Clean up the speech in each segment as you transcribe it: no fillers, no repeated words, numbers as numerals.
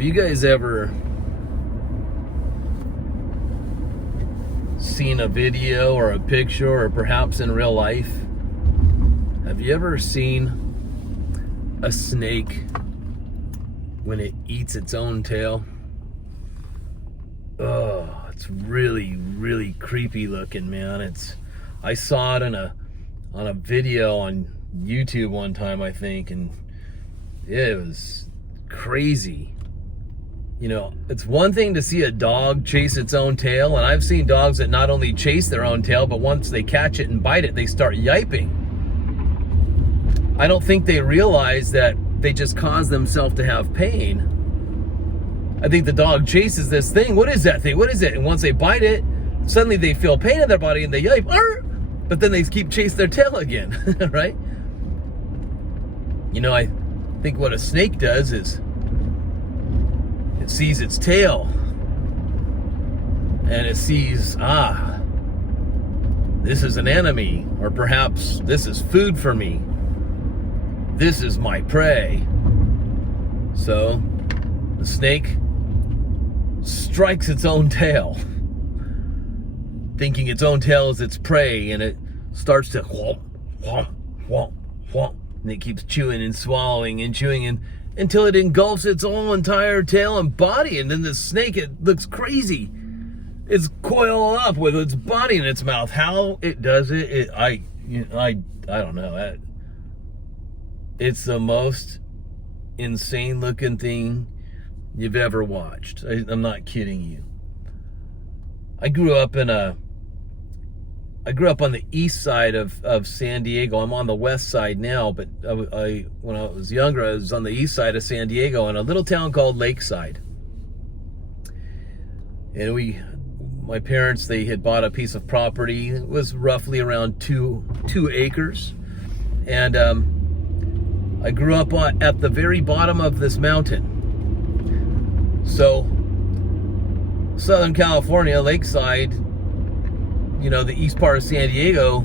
Have you guys ever seen a video or a picture, or perhaps in real life, have you ever seen a snake when it eats its own tail? Oh, it's really, really creepy looking, man. I saw it on a video on YouTube one time, I think, and it was crazy. You know, it's one thing to see a dog chase its own tail, and I've seen dogs that not only chase their own tail, but once they catch it and bite it, they start yiping. I don't think they realize that they just cause themselves to have pain. I think the dog chases this thing. What is that thing? What is it? And once they bite it, suddenly they feel pain in their body and they yipe. But then they keep chasing their tail again, right? You know, I think what a snake does is it sees its tail and it sees, this is an enemy, or perhaps this is food for me. This is my prey. So the snake strikes its own tail, thinking its own tail is its prey, and it starts to whomp, whomp, whomp, whomp, and it keeps chewing and swallowing and chewing until it engulfs its whole entire tail and body. And then the snake, it looks crazy. It's coiled up with its body in its mouth. How it does it, I don't know. It's the most insane looking thing you've ever watched. I'm not kidding you. I grew up on the east side of San Diego. I'm on the west side now, but when I was younger, I was on the east side of San Diego in a little town called Lakeside. And my parents, they had bought a piece of property. It was roughly around two acres. And I grew up at the very bottom of this mountain. So, Southern California, Lakeside, you know, the east part of San Diego,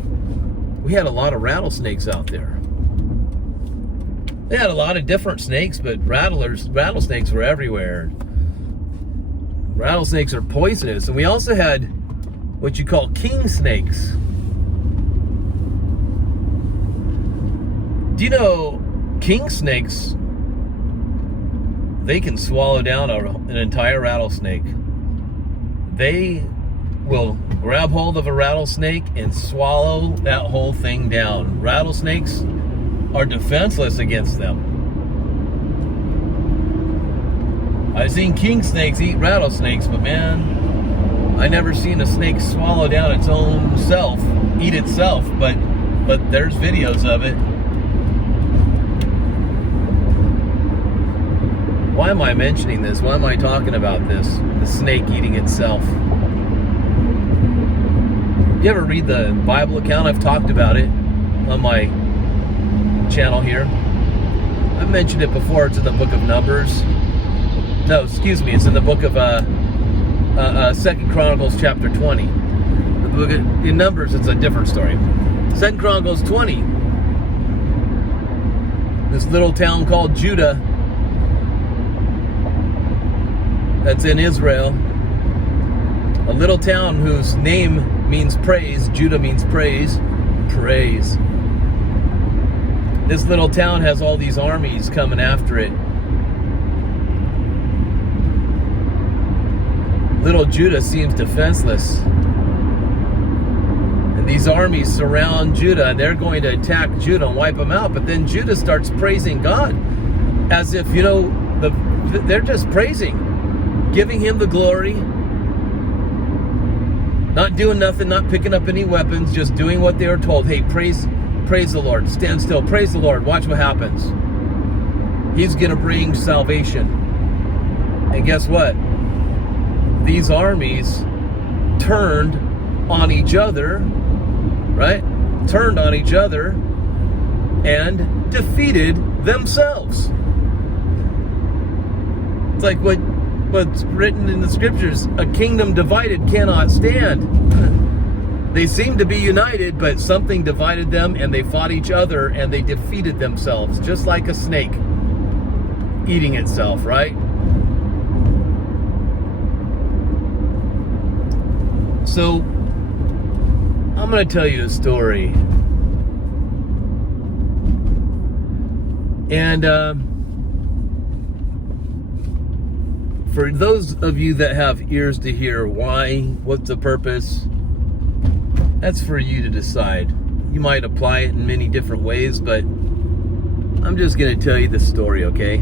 we had a lot of rattlesnakes out there. They had a lot of different snakes, but rattlesnakes were everywhere. Rattlesnakes are poisonous. And we also had what you call king snakes. Do you know king snakes, they can swallow down an entire rattlesnake. They will grab hold of a rattlesnake and swallow that whole thing down. Rattlesnakes are defenseless against them. I've seen king snakes eat rattlesnakes, but man, I never seen a snake swallow down its own self, eat itself, but there's videos of it. Why am I mentioning this? Why am I talking about this? The snake eating itself. You ever read the Bible account? I've talked about it on my channel here. I've mentioned it before. It's in the book of Numbers. No, excuse me. It's in the book of 2 Chronicles chapter 20. The book in Numbers, it's a different story. 2 Chronicles 20. This little town called Judah, that's in Israel, a little town whose name means praise. Judah means praise. Praise. This little town has all these armies coming after it. Little Judah seems defenseless. And these armies surround Judah, and they're going to attack Judah and wipe them out. But then Judah starts praising God as if, you know, they're just praising, giving him the glory, not doing nothing, not picking up any weapons, just doing what they were told. Hey, praise the Lord. Stand still. Praise the Lord. Watch what happens. He's going to bring salvation. And guess what? These armies turned on each other, right? Turned on each other and defeated themselves. It's like what's written in the scriptures, a kingdom divided cannot stand. They seemed to be united, but something divided them, and they fought each other, and they defeated themselves, just like a snake eating itself, right? So, I'm going to tell you a story. And for those of you that have ears to hear, why, what's the purpose, that's for you to decide. You might apply it in many different ways, but I'm just going to tell you the story, okay?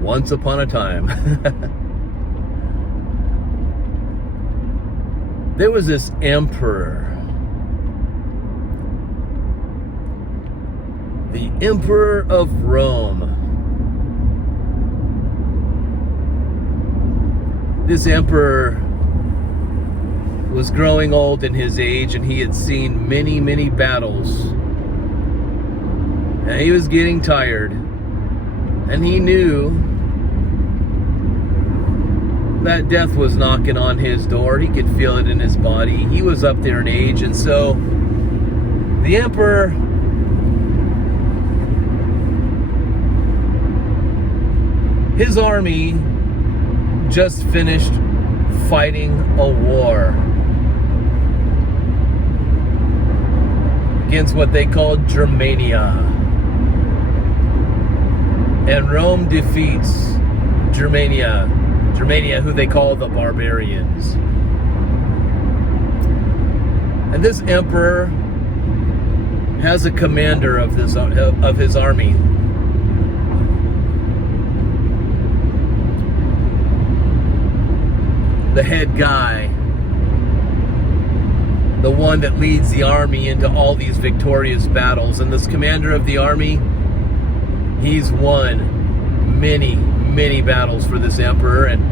Once upon a time, there was this emperor. The Emperor of Rome. This emperor was growing old in his age, and he had seen many, many battles. And he was getting tired. And he knew that death was knocking on his door. He could feel it in his body. He was up there in age, and so the emperor, his army just finished fighting a war against what they called Germania. And Rome defeats Germania, who they call the barbarians. And this emperor has a commander of his army. The head guy, the one that leads the army into all these victorious battles. And this commander of the army, he's won many, many battles for this emperor. And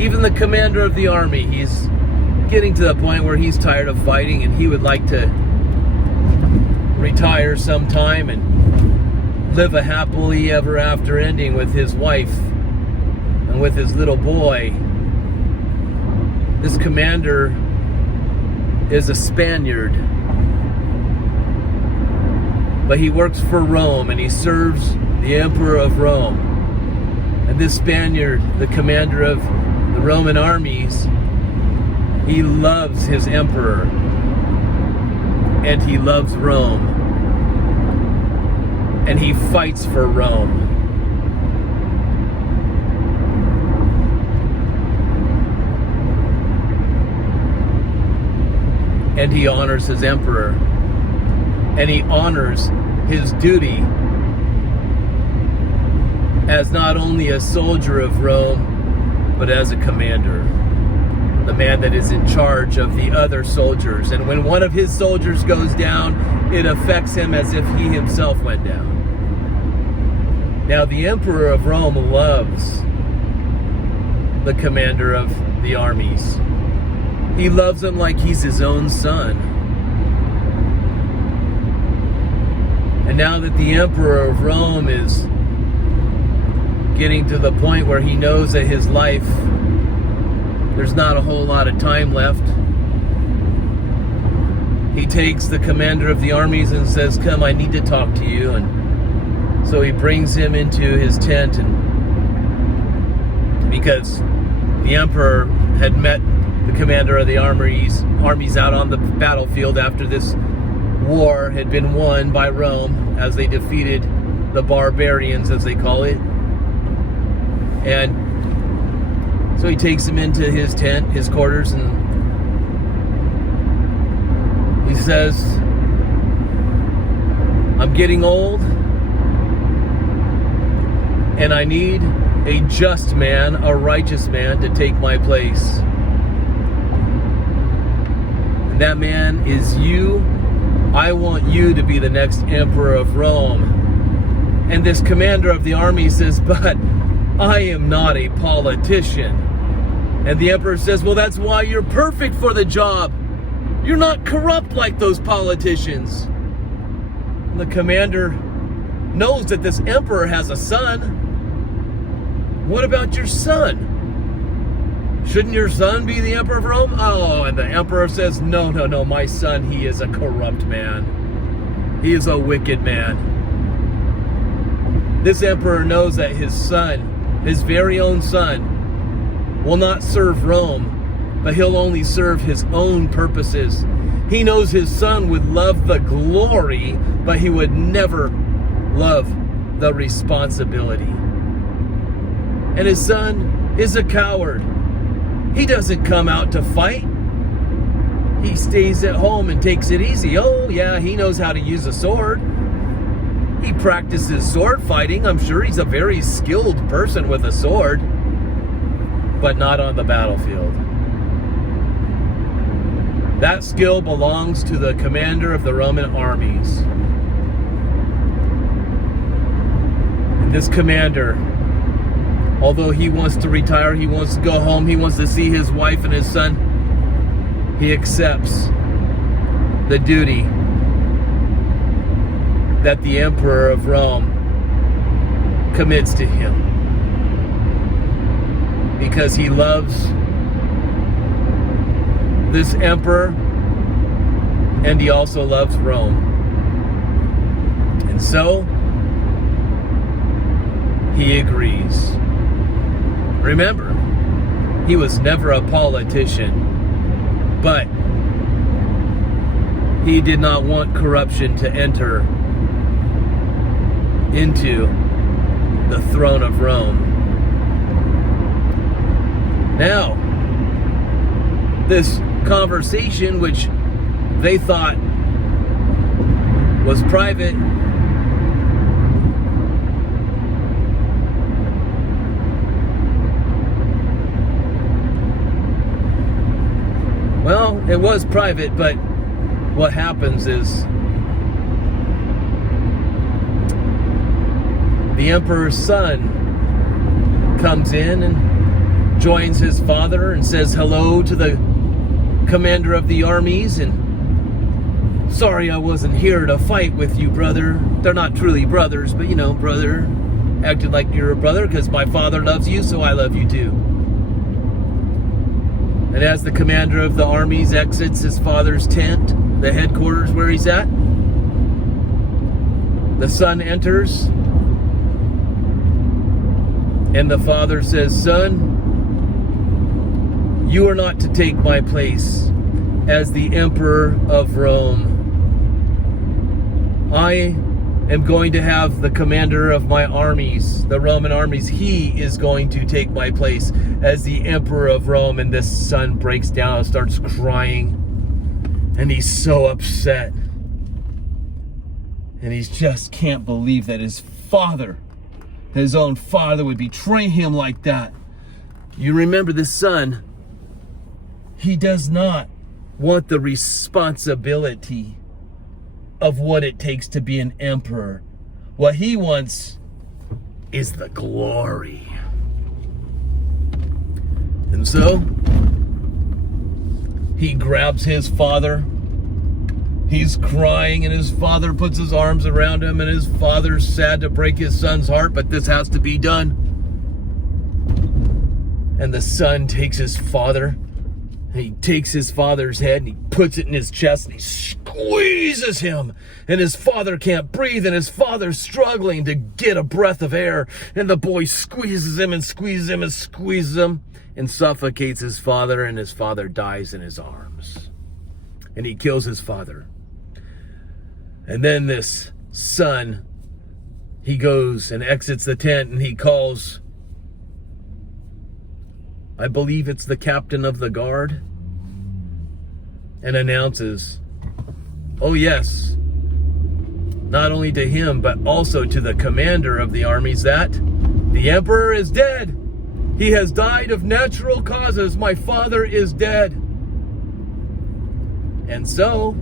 even the commander of the army, he's getting to the point where he's tired of fighting, and he would like to retire sometime and live a happily ever after ending with his wife and with his little boy. This commander is a Spaniard, but he works for Rome, and he serves the Emperor of Rome. And this Spaniard, the commander of the Roman armies, he loves his emperor, and he loves Rome, and he fights for Rome. And he honors his emperor, and he honors his duty as not only a soldier of Rome, but as a commander, the man that is in charge of the other soldiers. And when one of his soldiers goes down, it affects him as if he himself went down. Now, the Emperor of Rome loves the commander of the armies. He loves him like he's his own son. And now that the Emperor of Rome is getting to the point where he knows that his life, there's not a whole lot of time left, he takes the commander of the armies and says, "Come, I need to talk to you." And so he brings him into his tent, and because the emperor had met the commander of the armies out on the battlefield after this war had been won by Rome as they defeated the barbarians, as they call it. And so he takes him into his tent, his quarters, and he says, "I'm getting old, and I need a just man, a righteous man to take my place. And that man is you. I want you to be the next emperor of Rome." And this commander of the army says, "But I am not a politician." And the emperor says, "Well, that's why you're perfect for the job. You're not corrupt like those politicians." And the commander knows that this emperor has a son. "What about your son? Shouldn't your son be the emperor of Rome?" "Oh," and the emperor says, no, my son, he is a corrupt man. He is a wicked man. This emperor knows that his son, his very own son, will not serve Rome, but he'll only serve his own purposes. He knows his son would love the glory, but he would never love the responsibility. And his son is a coward. He doesn't come out to fight. He stays at home and takes it easy. Oh yeah, he knows how to use a sword. He practices sword fighting. I'm sure he's a very skilled person with a sword, but not on the battlefield. That skill belongs to the commander of the Roman armies. And this commander, although he wants to retire, he wants to go home, he wants to see his wife and his son, he accepts the duty that the emperor of Rome commits to him, because he loves this emperor and he also loves Rome. And so he agrees. Remember, he was never a politician, but he did not want corruption to enter into the throne of Rome. Now, this conversation, which they thought was private, well, it was private, but what happens is the emperor's son comes in and joins his father and says hello to the commander of the armies, and sorry I wasn't here to fight with you, brother. They're not truly brothers, but you know, brother, acted like you're a brother because my father loves you, so I love you too. And as the commander of the armies exits his father's tent, the headquarters where he's at, the son enters, and the father says, son, you are not to take my place as the emperor of Rome. I am going to have the commander of my armies, the Roman armies. He is going to take my place as the emperor of Rome. And this son breaks down and starts crying. And he's so upset. And he just can't believe that his father, his own father, would betray him like that. You remember this son, he does not want the responsibility of what it takes to be an emperor. What he wants is the glory. And so he grabs his father. He's crying, and his father puts his arms around him, and his father's sad to break his son's heart, but this has to be done. And the son takes his father, and he takes his father's head and he puts it in his chest and he squeezes him. And his father can't breathe, and his father's struggling to get a breath of air. And the boy squeezes him and squeezes him and squeezes him and suffocates his father, and his father dies in his arms. And he kills his father. And then this son, he goes and exits the tent and he calls, I believe it's the captain of the guard, and announces, oh yes, not only to him, but also to the commander of the armies, that the emperor is dead. He has died of natural causes. My father is dead. And so,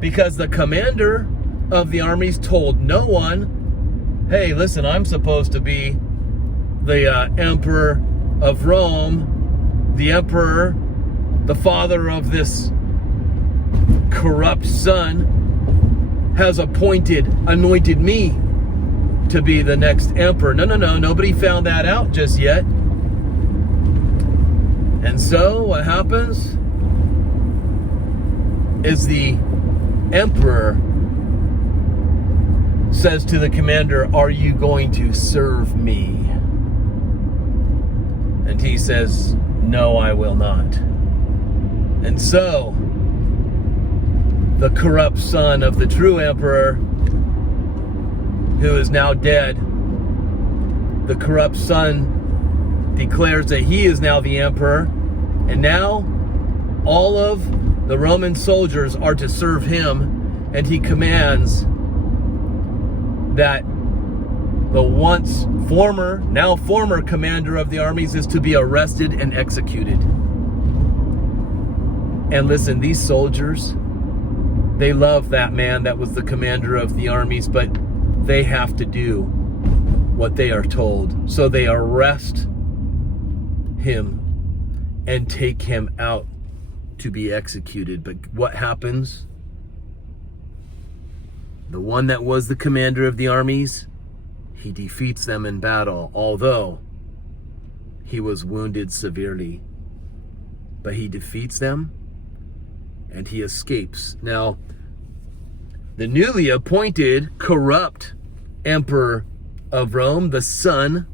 because the commander of the armies told no one, hey, listen, I'm supposed to be the emperor of Rome, the emperor, the father of this corrupt son, has anointed me to be the next emperor. No, nobody found that out just yet. And so what happens is the emperor says to the commander, "Are you going to serve me?" And he says, "No, I will not." And so, the corrupt son of the true emperor, who is now dead, the corrupt son declares that he is now the emperor, and now all of the Roman soldiers are to serve him, and he commands that the once former, now former commander of the armies is to be arrested and executed. And listen, these soldiers, they love that man that was the commander of the armies, but they have to do what they are told. So they arrest him and take him out to be executed. But what happens? The one that was the commander of the armies, he defeats them in battle, although he was wounded severely. But he defeats them and he escapes. Now, the newly appointed corrupt emperor of Rome, the son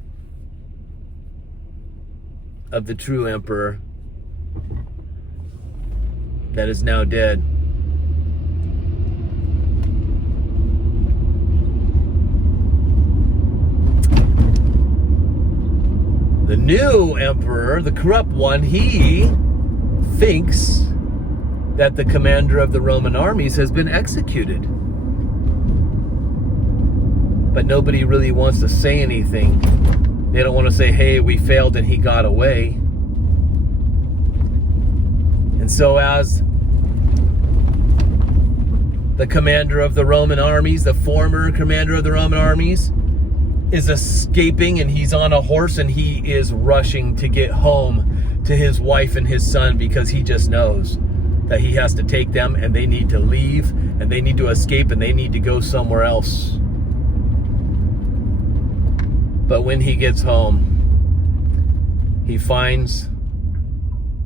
of the true emperor that is now dead, the new emperor, the corrupt one, he thinks that the commander of the Roman armies has been executed. But nobody really wants to say anything. They don't want to say, "Hey, we failed and he got away." And so as the commander of the Roman armies, the former commander of the Roman armies, is escaping, and he's on a horse, and he is rushing to get home to his wife and his son, because he just knows that he has to take them, and they need to leave, and they need to escape, and they need to go somewhere else. But when he gets home, he finds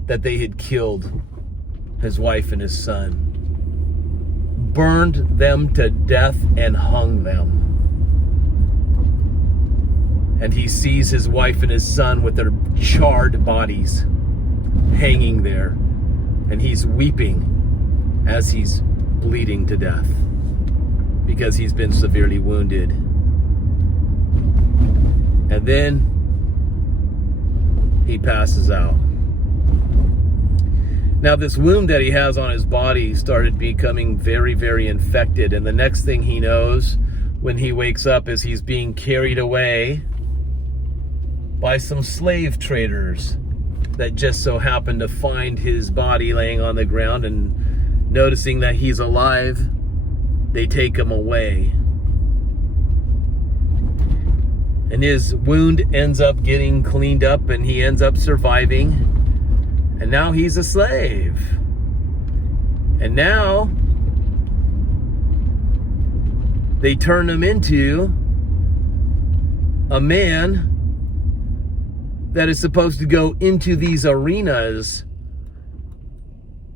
that they had killed his wife and his son, burned them to death, and hung them. And he sees his wife and his son with their charred bodies hanging there. And he's weeping as he's bleeding to death because he's been severely wounded. And then he passes out. Now, this wound that he has on his body started becoming very, very infected. And the next thing he knows when he wakes up is he's being carried away by some slave traders that just so happen to find his body laying on the ground, and noticing that he's alive, they take him away. And his wound ends up getting cleaned up, and he ends up surviving. And now he's a slave. And now they turn him into a man that is supposed to go into these arenas,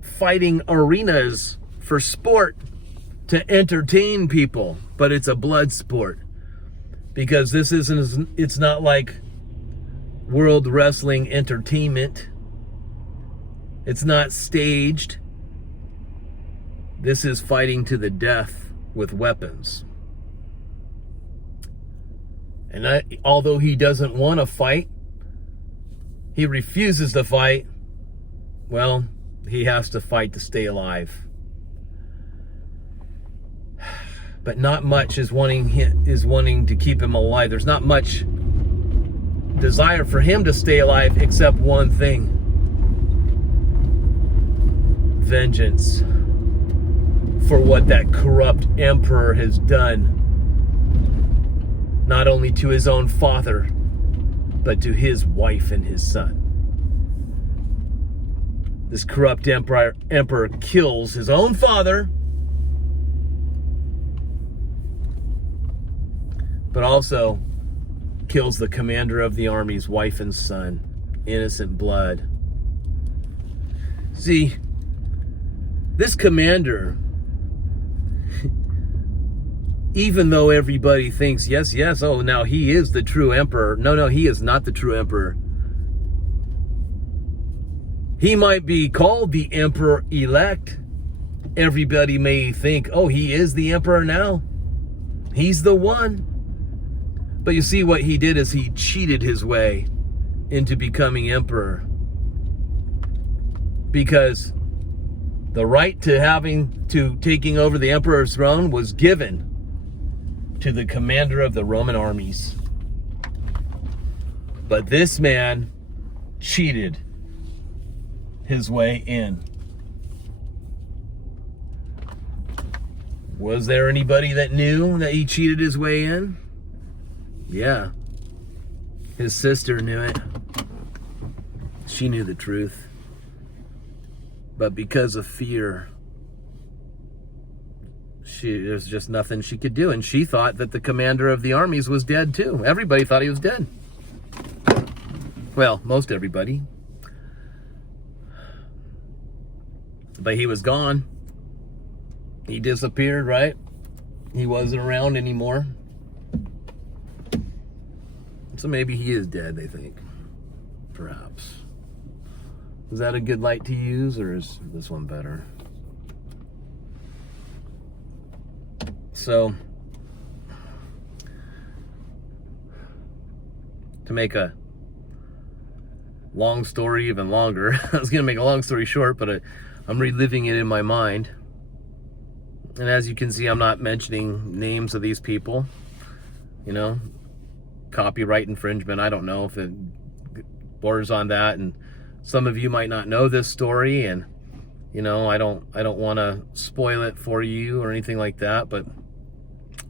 fighting arenas for sport, to entertain people. But it's a blood sport, because it's not like World Wrestling Entertainment. It's not staged. This is fighting to the death with weapons. And although he doesn't want to fight, he refuses to fight. Well, he has to fight to stay alive. But not much is wanting to keep him alive. There's not much desire for him to stay alive except one thing: vengeance for what that corrupt emperor has done, not only to his own father, but to his wife and his son. This corrupt emperor kills his own father, but also kills the commander of the army's wife and son. Innocent blood. See, this commander, even though everybody thinks, yes, oh, now he is the true emperor. No, he is not the true emperor. He might be called the emperor-elect. Everybody may think, oh, he is the emperor now. He's the one. But you see, what he did is he cheated his way into becoming emperor. Because the right to taking over the emperor's throne was given to the commander of the Roman armies. But this man cheated his way in. Was there anybody that knew that he cheated his way in? Yeah. His sister knew it. She knew the truth. But because of fear, there's just nothing she could do. And she thought that the commander of the armies was dead too. Everybody thought he was dead. Well, most everybody. But he was gone. He disappeared, right? He wasn't around anymore. So maybe he is dead, they think. Perhaps. Is that a good light to use, or is this one better? So, to make a long story even longer, I was going to make a long story short, but I'm reliving it in my mind. And as you can see, I'm not mentioning names of these people. You know, copyright infringement, I don't know if it borders on that, and some of you might not know this story, and you know, I don't want to spoil it for you or anything like that, but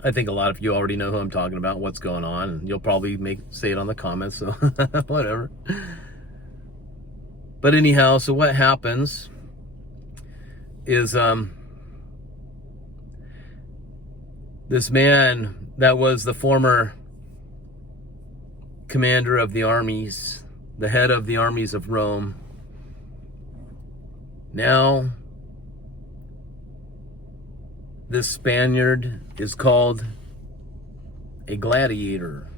I think a lot of you already know who I'm talking about, what's going on, and you'll probably say it on the comments, so whatever. But anyhow, so what happens is this man that was the former commander of the armies, the head of the armies of Rome, now this Spaniard is called a gladiator,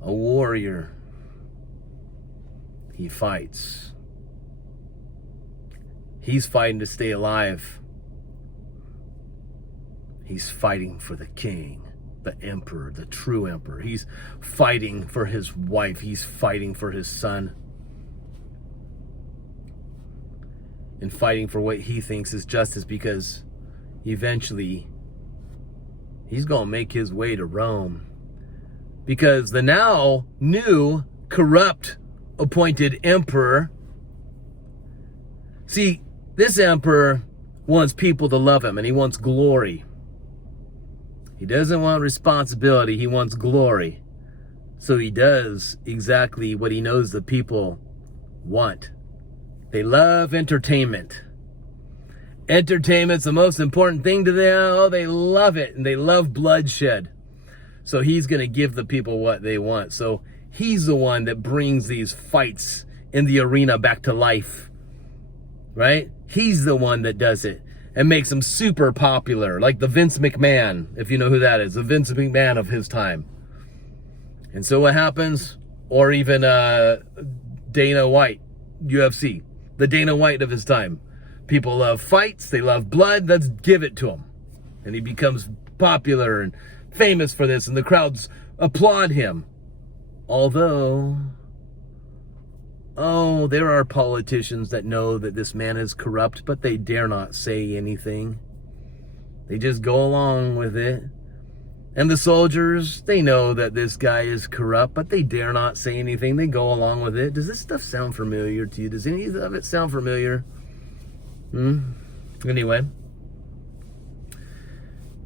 a warrior. He fights. He's fighting to stay alive. He's fighting for the king, the emperor, the true emperor. He's fighting for his wife. He's fighting for his son. And fighting for what he thinks is justice, because eventually he's going to make his way to Rome. Because the now new corrupt appointed emperor, see, this emperor wants people to love him, and he wants glory. He doesn't want responsibility, he wants glory. So he does exactly what he knows the people want. They love entertainment. Entertainment's the most important thing to them. Oh, they love it, and they love bloodshed. So he's going to give the people what they want. So he's the one that brings these fights in the arena back to life, right? He's the one that does it and makes them super popular, like the Vince McMahon, if you know who that is, the Vince McMahon of his time. And so what happens? Or even Dana White, UFC, the Dana White of his time. People love fights, they love blood, let's give it to him. And he becomes popular and famous for this, and the crowds applaud him. Although, there are politicians that know that this man is corrupt, but they dare not say anything. They just go along with it. And the soldiers, they know that this guy is corrupt, but they dare not say anything. They go along with it. Does this stuff sound familiar to you? Does any of it sound familiar? Anyway.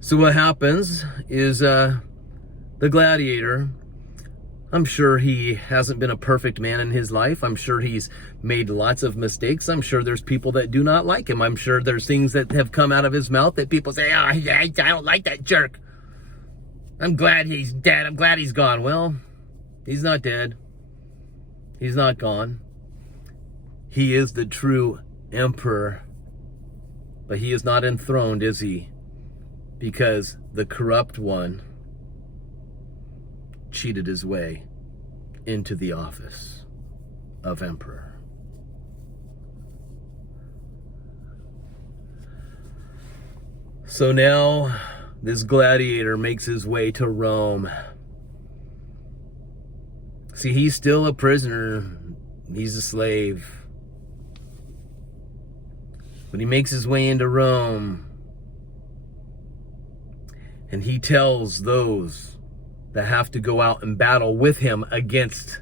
So what happens is the gladiator, I'm sure he hasn't been a perfect man in his life. I'm sure he's made lots of mistakes. I'm sure there's people that do not like him. I'm sure there's things that have come out of his mouth that people say, I don't like that jerk. I'm glad he's dead. I'm glad he's gone. Well, he's not dead. He's not gone. He is the true emperor. But he is not enthroned, is he? because the corrupt one cheated his way into the office of emperor. So now this gladiator makes his way to Rome. See, he's still a prisoner. He's a slave. But he makes his way into Rome. And he tells those that have to go out and battle with him against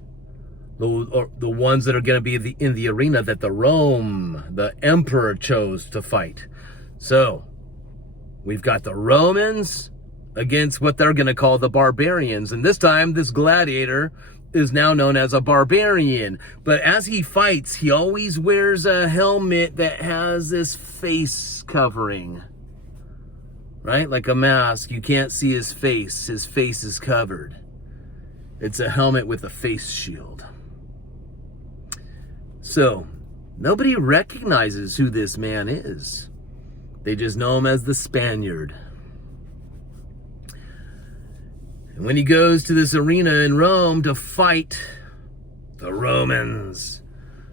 the ones that are going to be in the arena that the emperor chose to fight. So, we've got the Romans against what they're going to call the barbarians. And this time, this gladiator is now known as a barbarian. But as he fights, he always wears a helmet that has this face covering. Right? Like a mask. You can't see his face. His face is covered. It's a helmet with a face shield. So, nobody recognizes who this man is. They just know him as the Spaniard. And when he goes to this arena in Rome to fight the Romans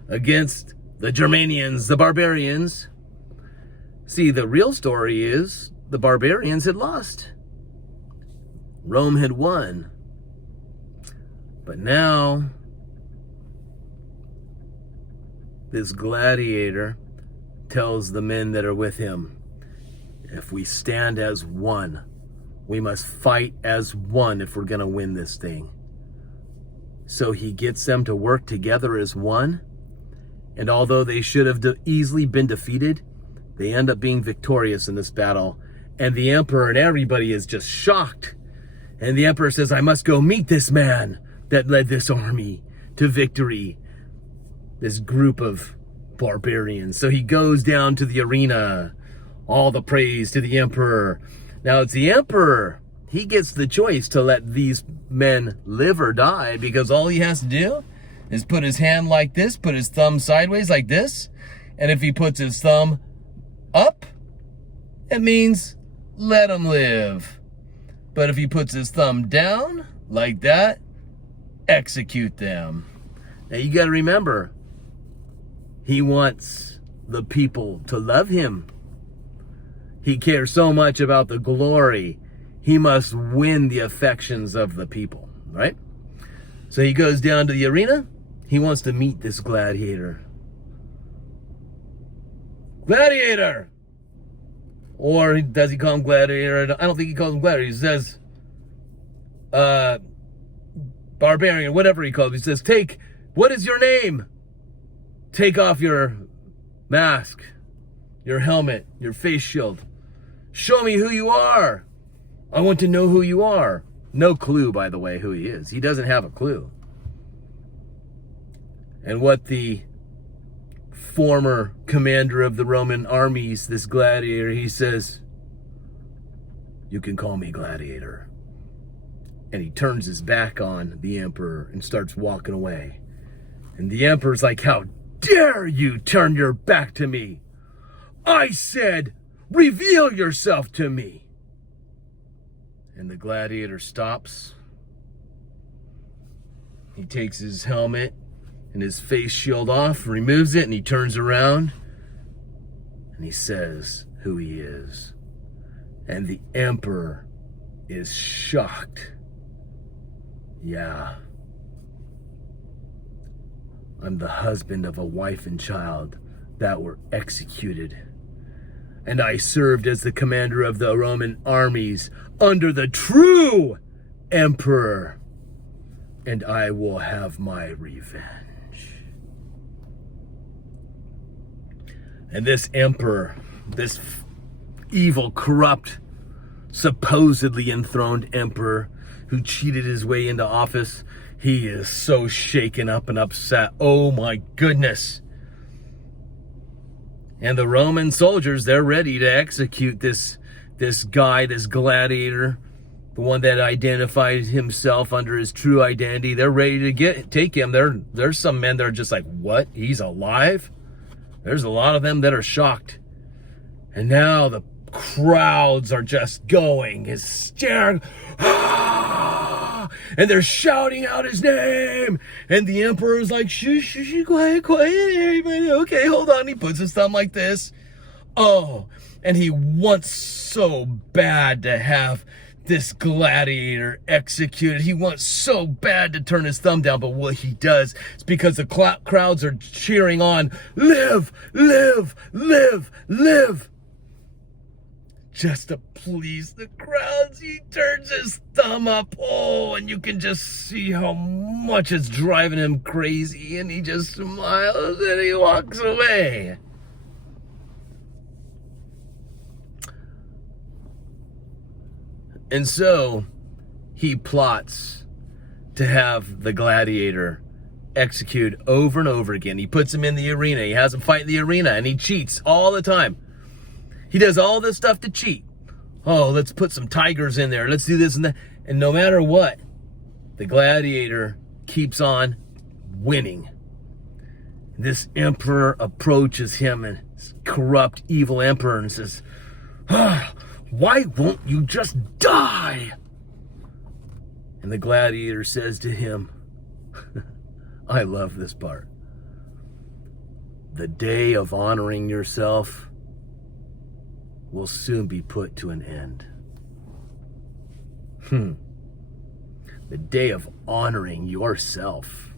against the Germanians, the barbarians, see, the real story is the barbarians had lost. Rome had won. But now, this gladiator tells the men that are with him, if we stand as one, we must fight as one if we're going to win this thing. So he gets them to work together as one. And although they should have easily been defeated, they end up being victorious in this battle. And the emperor and everybody is just shocked. And the emperor says, I must go meet this man that led this army to victory. This group of barbarians. So he goes down to the arena. All the praise to the emperor. Now it's the emperor. He gets the choice to let these men live or die, because all he has to do is put his hand like this, put his thumb sideways like this. And if he puts his thumb up, it means let him live. But if he puts his thumb down like that, execute them. Now you got to remember, he wants the people to love him. He cares so much about the glory. He must win the affections of the people, right? So he goes down to the arena. He wants to meet this gladiator. Gladiator! Or does he call him gladiator? I don't think he calls him gladiator. He says, barbarian, whatever he calls him. He says, what is your name? Take off your mask, your helmet, your face shield. Show me who you are. I want to know who you are. No clue, by the way, who he is. He doesn't have a clue. And what the former commander of the Roman armies, this gladiator, he says, you can call me gladiator. And he turns his back on the emperor and starts walking away. And the emperor's like, how dare you turn your back to me? I said, reveal yourself to me. And the gladiator stops. He takes his helmet and his face shield off, removes it, and he turns around and he says who he is. And the emperor is shocked. Yeah. I'm the husband of a wife and child that were executed. And I served as the commander of the Roman armies under the true emperor. And I will have my revenge. And this emperor, this evil, corrupt, supposedly enthroned emperor who cheated his way into office, he is so shaken up and upset. Oh my goodness. And the Roman soldiers, they're ready to execute this guy, this gladiator, the one that identified himself under his true identity. They're ready to take him. There's some men that are just like, what? He's alive? There's a lot of them that are shocked. And now the crowds are just going hysterical. And they're shouting out his name. And the emperor's like, shh, quiet. Okay, hold on. He puts his thumb like this. Oh, and he wants so bad to have this gladiator executed. He wants so bad to turn his thumb down, but what he does is because the crowds are cheering on, live. Just to please the crowds, he turns his thumb up. Oh, and you can just see how much it's driving him crazy. And he just smiles and he walks away. And so he plots to have the gladiator executed over and over again. He puts him in the arena. He has him fight in the arena, and he cheats all the time. He does all this stuff to cheat. Oh, let's put some tigers in there. Let's do this and that. And no matter what, the gladiator keeps on winning. This emperor approaches him, and this corrupt, evil emperor, and says, why won't you just die? And the gladiator says to him, I love this part. The day of honoring yourself will soon be put to an end. The day of honoring yourself.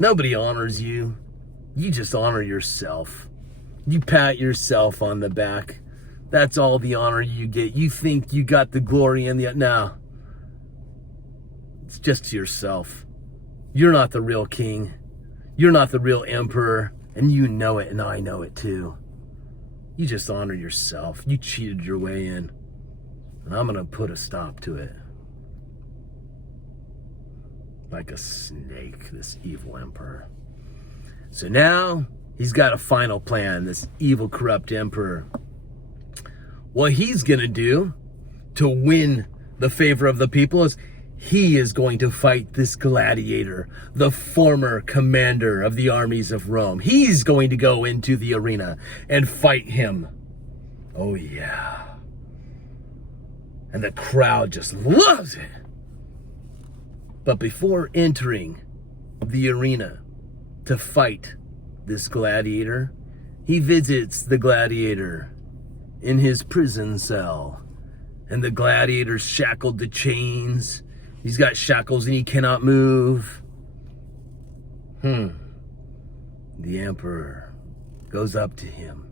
Nobody honors you. You just honor yourself. You pat yourself on the back. That's all the honor you get. You think you got the glory in the... No. It's just to yourself. You're not the real king. You're not the real emperor. And you know it, and I know it too. You just honor yourself. You cheated your way in. And I'm going to put a stop to it. Like a snake, this evil emperor. So now, he's got a final plan, this evil, corrupt emperor. What he's going to do to win the favor of the people is he is going to fight this gladiator, the former commander of the armies of Rome. He's going to go into the arena and fight him. Oh, yeah. And the crowd just loves it. But before entering the arena to fight this gladiator, he visits the gladiator in his prison cell. And the gladiator's shackled to chains. He's got shackles and he cannot move. The emperor goes up to him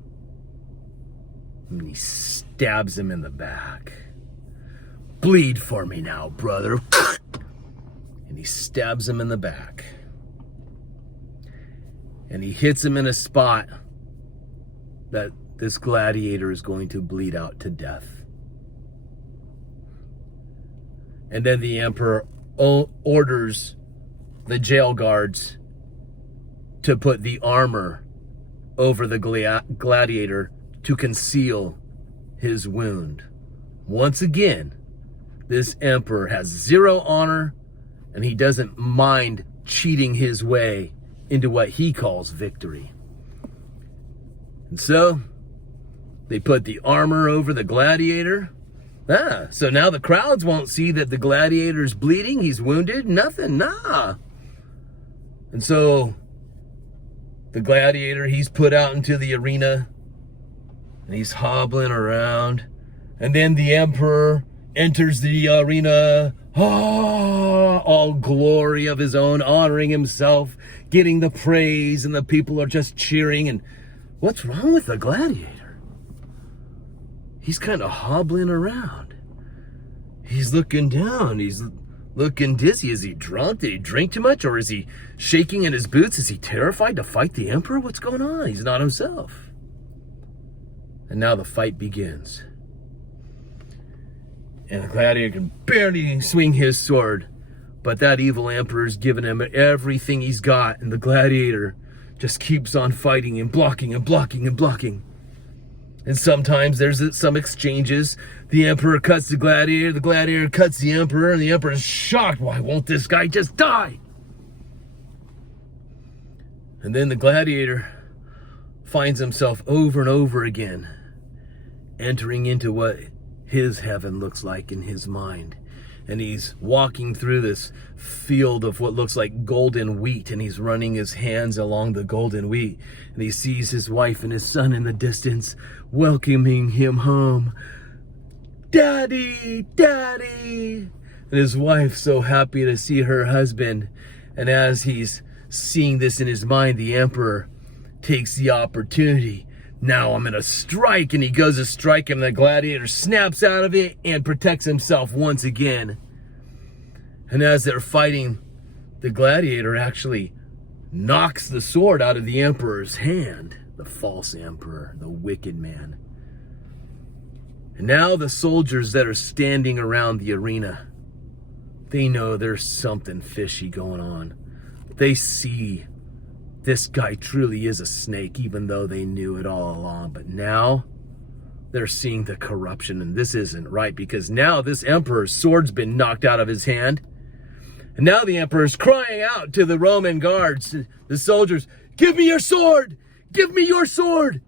and he stabs him in the back. Bleed for me now, brother. And he stabs him in the back. And he hits him in a spot that this gladiator is going to bleed out to death. And then the emperor orders the jail guards to put the armor over the gladiator to conceal his wound. Once again, this emperor has zero honor, and he doesn't mind cheating his way into what he calls victory. And so, they put the armor over the gladiator. So now the crowds won't see that the gladiator's bleeding, he's wounded, nothing, nah. And so, the gladiator, he's put out into the arena, and he's hobbling around. And then the emperor enters the arena, all glory of his own, honoring himself, getting the praise, and the people are just cheering. And what's wrong with the gladiator? He's kind of hobbling around. He's looking down. He's looking dizzy. Is he drunk? Did he drink too much? Or is he shaking in his boots? Is he terrified to fight the emperor? What's going on? He's not himself. And now the fight begins. And the gladiator can barely swing his sword. But that evil emperor's given him everything he's got. And the gladiator just keeps on fighting and blocking and blocking and blocking. And sometimes there's some exchanges. The emperor cuts the gladiator cuts the emperor, and the emperor's shocked. Why won't this guy just die? And then the gladiator finds himself over and over again entering into what his heaven looks like in his mind. And he's walking through this field of what looks like golden wheat, and he's running his hands along the golden wheat, and he sees his wife and his son in the distance welcoming him home. Daddy, Daddy! And his wife so happy to see her husband. And as he's seeing this in his mind, the emperor takes the opportunity. Now I'm going to strike, and he goes to strike him. The gladiator snaps out of it and protects himself once again. And as they're fighting, the gladiator actually knocks the sword out of the emperor's hand, the false emperor, the wicked man. And now the soldiers that are standing around the arena, they know there's something fishy going on. They see this guy truly is a snake, even though they knew it all along. But now they're seeing the corruption, and this isn't right, because now this emperor's sword's been knocked out of his hand. And now the emperor's crying out to the Roman guards, the soldiers, "Give me your sword! Give me your sword!"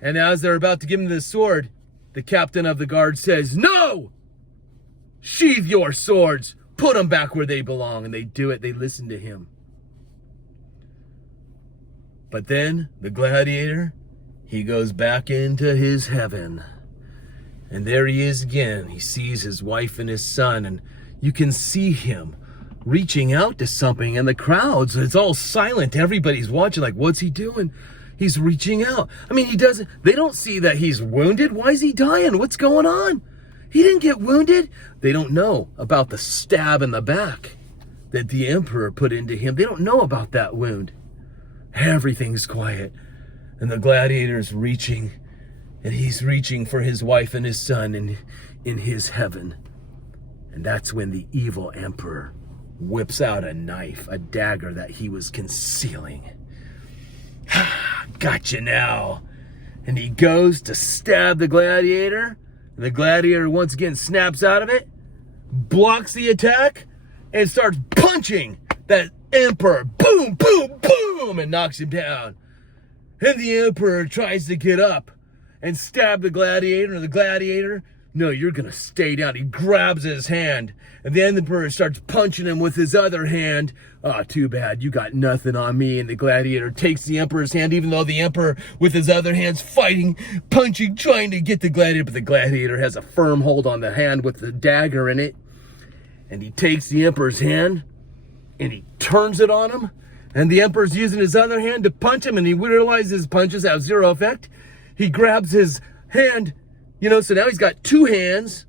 And as they're about to give him the sword, the captain of the guard says, "No! Sheathe your swords! Put them back where they belong." And they do it. They listen to him. But then the gladiator, he goes back into his heaven. And there he is again. He sees his wife and his son, and you can see him reaching out to something. And the crowds, it's all silent. Everybody's watching like, what's he doing? He's reaching out. I mean, they don't see that he's wounded. Why is he dying? What's going on? He didn't get wounded. They don't know about the stab in the back that the emperor put into him. They don't know about that wound. Everything's quiet. And the gladiator's reaching, and he's reaching for his wife and his son in his heaven. And that's when the evil emperor whips out a knife, a dagger that he was concealing. Gotcha now. And he goes to stab the gladiator. And the gladiator once again snaps out of it, blocks the attack, and starts punching that emperor. Boom, boom, boom, and knocks him down. And the emperor tries to get up and stab the gladiator. And the gladiator, no, you're going to stay down. He grabs his hand. And the emperor starts punching him with his other hand. "Oh, too bad. You got nothing on me." And the gladiator takes the emperor's hand, even though the emperor with his other hand's fighting, punching, trying to get the gladiator. But the gladiator has a firm hold on the hand with the dagger in it. And he takes the emperor's hand and he turns it on him. And the emperor's using his other hand to punch him, and he realizes his punches have zero effect. He grabs his hand, so now he's got two hands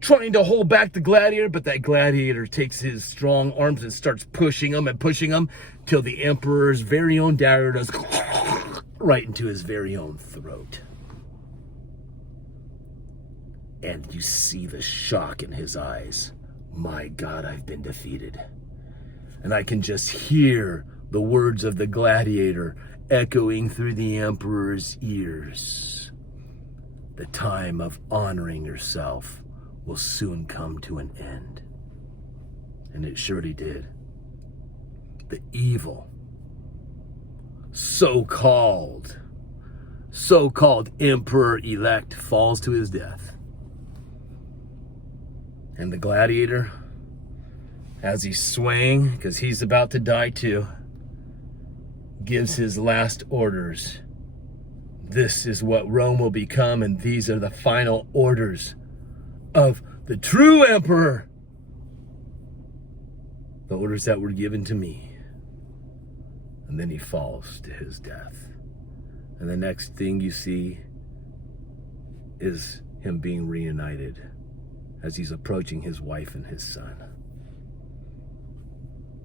trying to hold back the gladiator, but that gladiator takes his strong arms and starts pushing him till the emperor's very own dagger goes right into his very own throat. And you see the shock in his eyes. My God, I've been defeated. And I can just hear the words of the gladiator echoing through the emperor's ears. The time of honoring yourself will soon come to an end. And it surely did. The evil, so-called emperor-elect falls to his death. And the gladiator, as he's swaying, because he's about to die too, gives his last orders. This is what Rome will become, and these are the final orders of the true emperor. The orders that were given to me. And then he falls to his death. And the next thing you see is him being reunited as he's approaching his wife and his son.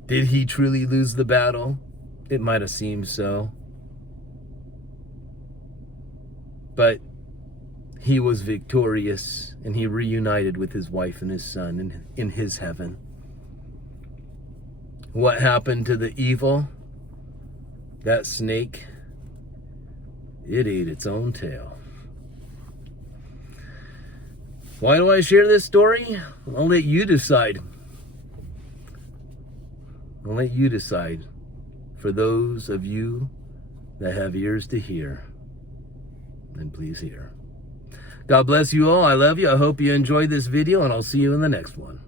Did he truly lose the battle? It might have seemed so. But he was victorious, and he reunited with his wife and his son in his heaven. What happened to the evil? That snake, it ate its own tail. Why do I share this story? I'll let you decide. I'll let you decide. For those of you that have ears to hear, then please hear. God bless you all. I love you. I hope you enjoyed this video, and I'll see you in the next one.